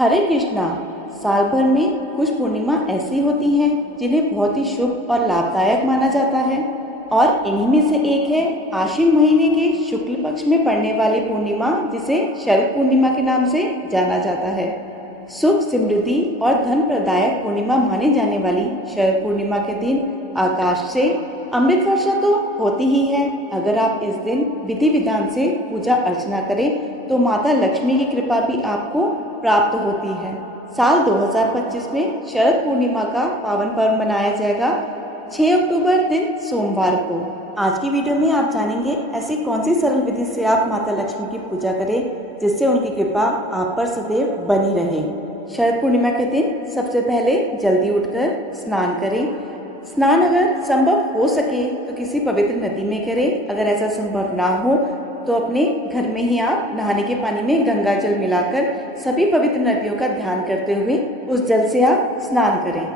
हरे कृष्णा। साल भर में कुछ पूर्णिमा ऐसी होती हैं जिन्हें बहुत ही शुभ और लाभदायक माना जाता है और इन्हीं में से एक है आश्विन महीने के शुक्ल पक्ष में पड़ने वाली पूर्णिमा, जिसे शरद पूर्णिमा के नाम से जाना जाता है। सुख, समृद्धि और धन प्रदायक पूर्णिमा मानी जाने वाली शरद पूर्णिमा के दिन आकाश से अमृत वर्षा तो होती ही है। अगर आप इस दिन विधि विधान से पूजा अर्चना करें तो माता लक्ष्मी की कृपा भी आपको प्राप्त होती है। साल 2025 में शरद पूर्णिमा का पावन पर्व मनाया जाएगा 6 अक्टूबर दिन सोमवार को। आज की वीडियो में आप जानेंगे ऐसी कौन सी सरल विधि से आप माता लक्ष्मी की पूजा करें जिससे उनकी कृपा आप पर सदैव बनी रहे। शरद पूर्णिमा के दिन सबसे पहले जल्दी उठकर स्नान करें। स्नान अगर संभव हो सके तो किसी पवित्र नदी में करें। अगर ऐसा संभव ना हो तो अपने घर में ही आप नहाने के पानी में गंगा जल मिलाकर सभी पवित्र नदियों का ध्यान करते हुए उस जल से आप स्नान करें।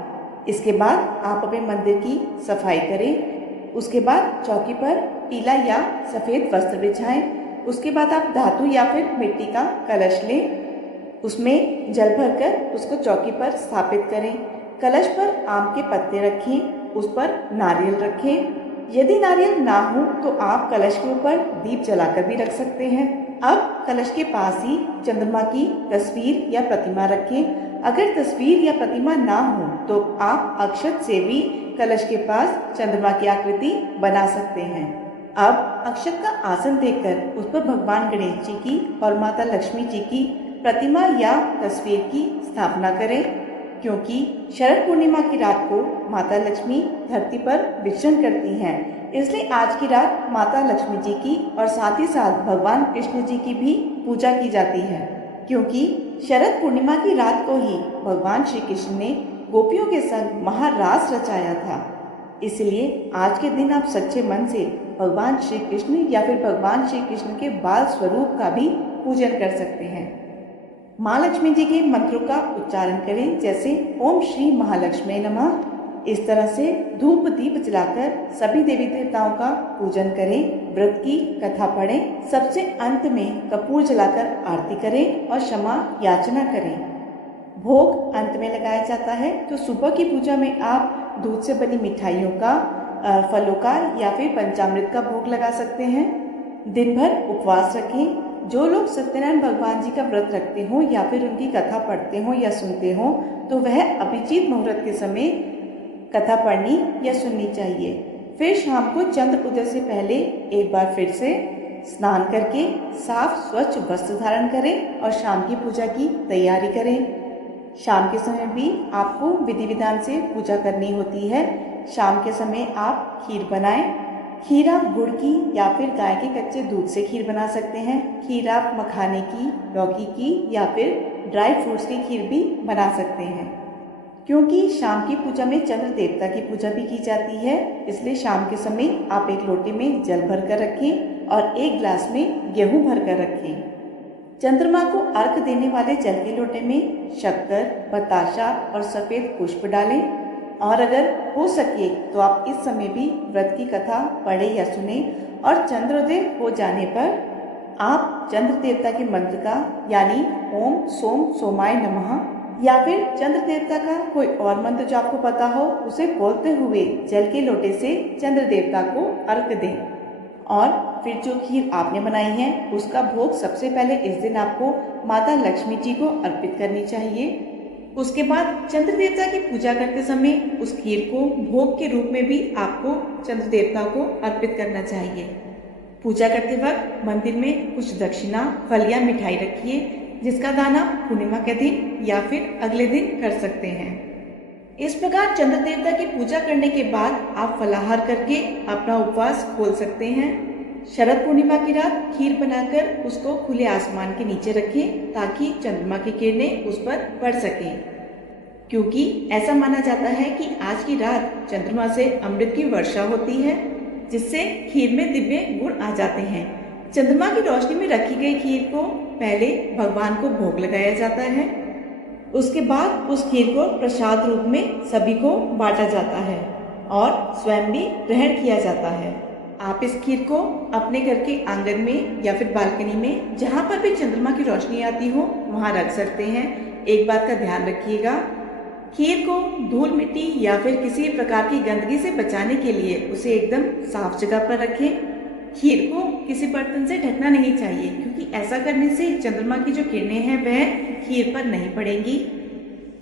इसके बाद आप अपने मंदिर की सफाई करें। उसके बाद चौकी पर पीला या सफ़ेद वस्त्र बिछाएं। उसके बाद आप धातु या फिर मिट्टी का कलश लें, उसमें जल भरकर उसको चौकी पर स्थापित करें। कलश पर आम के पत्ते रखें, उस पर नारियल रखें। यदि नारियल ना हो तो आप कलश के ऊपर दीप जलाकर भी रख सकते हैं। अब कलश के पास ही चंद्रमा की तस्वीर या प्रतिमा रखें। अगर तस्वीर या प्रतिमा ना हो तो आप अक्षत से भी कलश के पास चंद्रमा की आकृति बना सकते हैं। अब अक्षत का आसन देकर उस पर भगवान गणेश जी की और माता लक्ष्मी जी की प्रतिमा या तस्वीर की स्थापना करें, क्योंकि शरद पूर्णिमा की रात को माता लक्ष्मी धरती पर विचरण करती हैं। इसलिए आज की रात माता लक्ष्मी जी की और साथ ही साथ भगवान कृष्ण जी की भी पूजा की जाती है, क्योंकि शरद पूर्णिमा की रात को ही भगवान श्री कृष्ण ने गोपियों के संग महारास रचाया था। इसलिए आज के दिन आप सच्चे मन से भगवान श्री कृष्ण या फिर भगवान श्री कृष्ण के बाल स्वरूप का भी पूजन कर सकते हैं। माँ लक्ष्मी जी के मंत्रों का उच्चारण करें, जैसे ओम श्री महालक्ष्मी नमः। इस तरह से धूप दीप जलाकर सभी देवी देवताओं का पूजन करें। व्रत की कथा पढ़ें। सबसे अंत में कपूर जलाकर आरती करें और क्षमा याचना करें। भोग अंत में लगाया जाता है, तो सुबह की पूजा में आप दूध से बनी मिठाइयों का, फलों का या फिर पंचामृत का भोग लगा सकते हैं। दिन भर उपवास रखें। जो लोग सत्यनारायण भगवान जी का व्रत रखते हो या फिर उनकी कथा पढ़ते हो या सुनते हो तो वह अभिजीत मुहूर्त के समय कथा पढ़नी या सुननी चाहिए। फिर शाम को चंद्र उदय से पहले एक बार फिर से स्नान करके साफ स्वच्छ वस्त्र धारण करें और शाम की पूजा की तैयारी करें। शाम के समय भी आपको विधि विधान से पूजा करनी होती है। शाम के समय आप खीर बनाएं। खीर आप गुड़ की या फिर गाय के कच्चे दूध से खीर बना सकते हैं। खीर आप मखाने की, लौकी की या फिर ड्राई फ्रूट्स की खीर भी बना सकते हैं। क्योंकि शाम की पूजा में चंद्र देवता की पूजा भी की जाती है, इसलिए शाम के समय आप एक लोटे में जल भर कर रखें और एक गिलास में गेहूं भर कर रखें। चंद्रमा को अर्घ देने वाले जल के लोटे में शक्कर, बताशा और सफ़ेद पुष्प डालें। और अगर हो सके तो आप इस समय भी व्रत की कथा पढ़े या सुने और चंद्रोदय हो जाने पर आप चंद्र देवता के मंत्र का, यानी ओम सोम सोमाय नमः या फिर चंद्र देवता का कोई और मंत्र जो आपको पता हो उसे बोलते हुए जल के लोटे से चंद्र देवता को अर्घ दें। और फिर जो खीर आपने बनाई है उसका भोग सबसे पहले इस दिन आपको माता लक्ष्मी जी को अर्पित करनी चाहिए। उसके बाद चंद्र देवता की पूजा करते समय उस खीर को भोग के रूप में भी आपको चंद्र देवता को अर्पित करना चाहिए। पूजा करते वक्त मंदिर में कुछ दक्षिणा, फल या मिठाई रखिए, जिसका दान आप पूर्णिमा के दिन या फिर अगले दिन कर सकते हैं। इस प्रकार चंद्र देवता की पूजा करने के बाद आप फलाहार करके अपना उपवास खोल सकते हैं। शरद पूर्णिमा की रात खीर बनाकर उसको खुले आसमान के नीचे रखें ताकि चंद्रमा की किरणें उस पर पड़ सकें, क्योंकि ऐसा माना जाता है कि आज की रात चंद्रमा से अमृत की वर्षा होती है, जिससे खीर में दिव्य गुण आ जाते हैं। चंद्रमा की रोशनी में रखी गई खीर को पहले भगवान को भोग लगाया जाता है। उसके बाद उस खीर को प्रसाद रूप में सभी को बांटा जाता है और स्वयं भी ग्रहण किया जाता है। आप इस खीर को अपने घर के आंगन में या फिर बालकनी में, जहाँ पर भी चंद्रमा की रोशनी आती हो, वहाँ रख सकते हैं। एक बात का ध्यान रखिएगा, खीर को धूल मिट्टी या फिर किसी प्रकार की गंदगी से बचाने के लिए उसे एकदम साफ जगह पर रखें। खीर को किसी बर्तन से ढकना नहीं चाहिए, क्योंकि ऐसा करने से चंद्रमा की जो किरणें हैं वह खीर पर नहीं पड़ेंगी।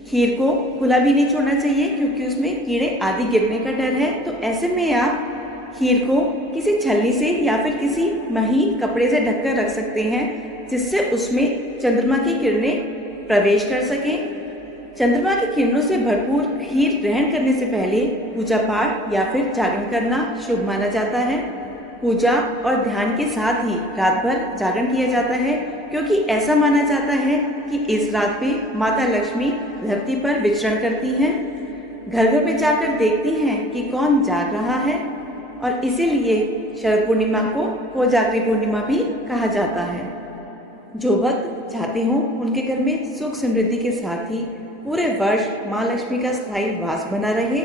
खीर को खुला भी नहीं छोड़ना चाहिए, क्योंकि उसमें कीड़े आदि गिरने का डर है। तो ऐसे में आप खीर को किसी छलनी से या फिर किसी महीन कपड़े से ढककर रख सकते हैं, जिससे उसमें चंद्रमा की किरणें प्रवेश कर सकें। चंद्रमा की किरणों से भरपूर खीर ग्रहण करने से पहले पूजा पाठ या फिर जागरण करना शुभ माना जाता है। पूजा और ध्यान के साथ ही रात भर जागरण किया जाता है, क्योंकि ऐसा माना जाता है कि इस रात पे माता लक्ष्मी धरती पर विचरण करती हैं, घर घर में जाकर देखती हैं कि कौन जाग रहा है, और इसीलिए शरद पूर्णिमा को कोजागरी पूर्णिमा भी कहा जाता है। जो भक्त चाहते हों उनके घर में सुख समृद्धि के साथ ही पूरे वर्ष माँ लक्ष्मी का स्थायी वास बना रहे,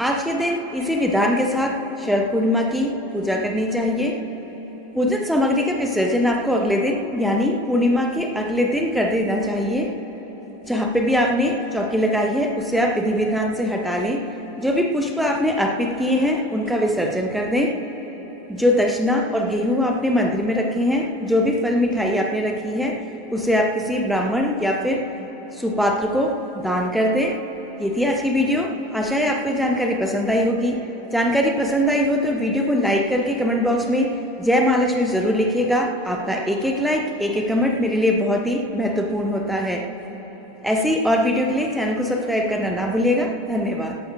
आज के दिन इसी विधान के साथ शरद पूर्णिमा की पूजा करनी चाहिए। पूजन सामग्री का विसर्जन आपको अगले दिन यानी पूर्णिमा के अगले दिन कर देना चाहिए। जहाँ पे भी आपने चौकी लगाई है उसे आप विधि विधान से हटा लें। जो भी पुष्प आपने अर्पित किए हैं उनका विसर्जन कर दें। जो दक्षिणा और गेहूं आपने मंदिर में रखे हैं, जो भी फल मिठाई आपने रखी है, उसे आप किसी ब्राह्मण या फिर सुपात्र को दान कर दें। ये थी आज की वीडियो। आशा है आपको जानकारी पसंद आई होगी। जानकारी पसंद आई हो तो वीडियो को लाइक करके कमेंट बॉक्स में जय माँ लक्ष्मी जरूर लिखिएगा। आपका एक एक लाइक, एक एक कमेंट मेरे लिए बहुत ही महत्वपूर्ण होता है। ऐसी और वीडियो के लिए चैनल को सब्सक्राइब करना ना भूलिएगा। धन्यवाद।